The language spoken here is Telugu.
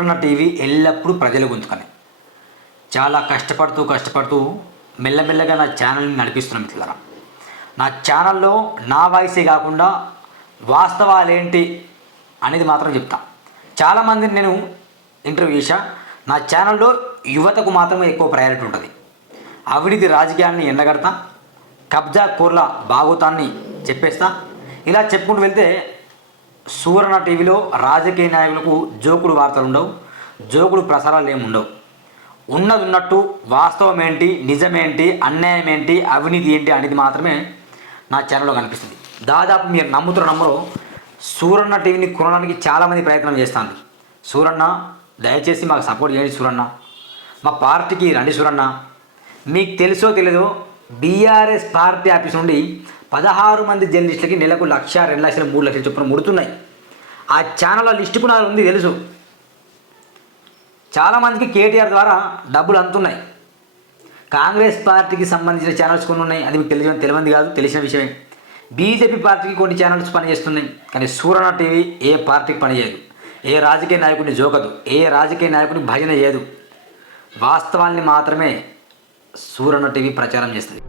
సూరన్న టీవీ ఎల్లప్పుడూ ప్రజల గొంతుకనే. చాలా కష్టపడుతూ మెల్లమెల్లగా నా ఛానల్ని నడిపిస్తున్నాను మిత్రులారా. నా ఛానల్లో నా వాయిసే కాకుండా వాస్తవాలేంటి అనేది మాత్రం చెప్తా. చాలామందిని నేను ఇంటర్వ్యూ చేశా. నా ఛానల్లో యువతకు మాత్రమే ఎక్కువ ప్రయారిటీ ఉంటుంది. అవినీతి రాజకీయాన్ని ఎండగడతా, కబ్జా కోర్ల భాగోతాన్ని చెప్పేస్తా. ఇలా చెప్పుకుంటూ వెళ్తే సూరన్న టీవీలో రాజకీయ నాయకులకు జోకుడు వార్తలు ఉండవు, జోకుడు ప్రసారాలు ఏమి ఉండవు. ఉన్నది ఉన్నట్టు వాస్తవం ఏంటి, నిజమేంటి, అన్యాయం ఏంటి, అవినీతి ఏంటి అనేది మాత్రమే నా ఛానల్లో కనిపిస్తుంది. దాదాపు మీరు నమ్మరో సూరన్న టీవీని కొనడానికి చాలామంది ప్రయత్నం చేస్తాను. సూరన్న దయచేసి మాకు సపోర్ట్ చేయండి సూరన్న, మా పార్టీకి రండి సూరన్న. మీకు తెలుసో తెలియదో బీఆర్ఎస్ పార్టీ ఆఫీస్ నుండి 16 మంది జర్నలిస్టులకి నెలకు 1,00,000, 2,00,000, 3,00,000 చొప్పున ముడుతున్నాయి. ఆ ఛానల్లో లిస్టు కూడా ఉంది తెలుసు. చాలామందికి కేటీఆర్ ద్వారా డబ్బులు అందుతున్నాయి. కాంగ్రెస్ పార్టీకి సంబంధించిన ఛానల్స్ కొన్ని ఉన్నాయి, అది మీకు తెలియదు కాదు, తెలిసిన విషయమే. బీజేపీ పార్టీకి కొన్ని ఛానల్స్ పనిచేస్తున్నాయి, కానీ సూరన్న టీవీ ఏ పార్టీకి పనిచేయదు, ఏ రాజకీయ నాయకుడిని జోకదు, ఏ రాజకీయ నాయకుడిని భజన చేయదు. వాస్తవాన్ని మాత్రమే సూరన్న టీవీ ప్రచారం చేస్తుంది.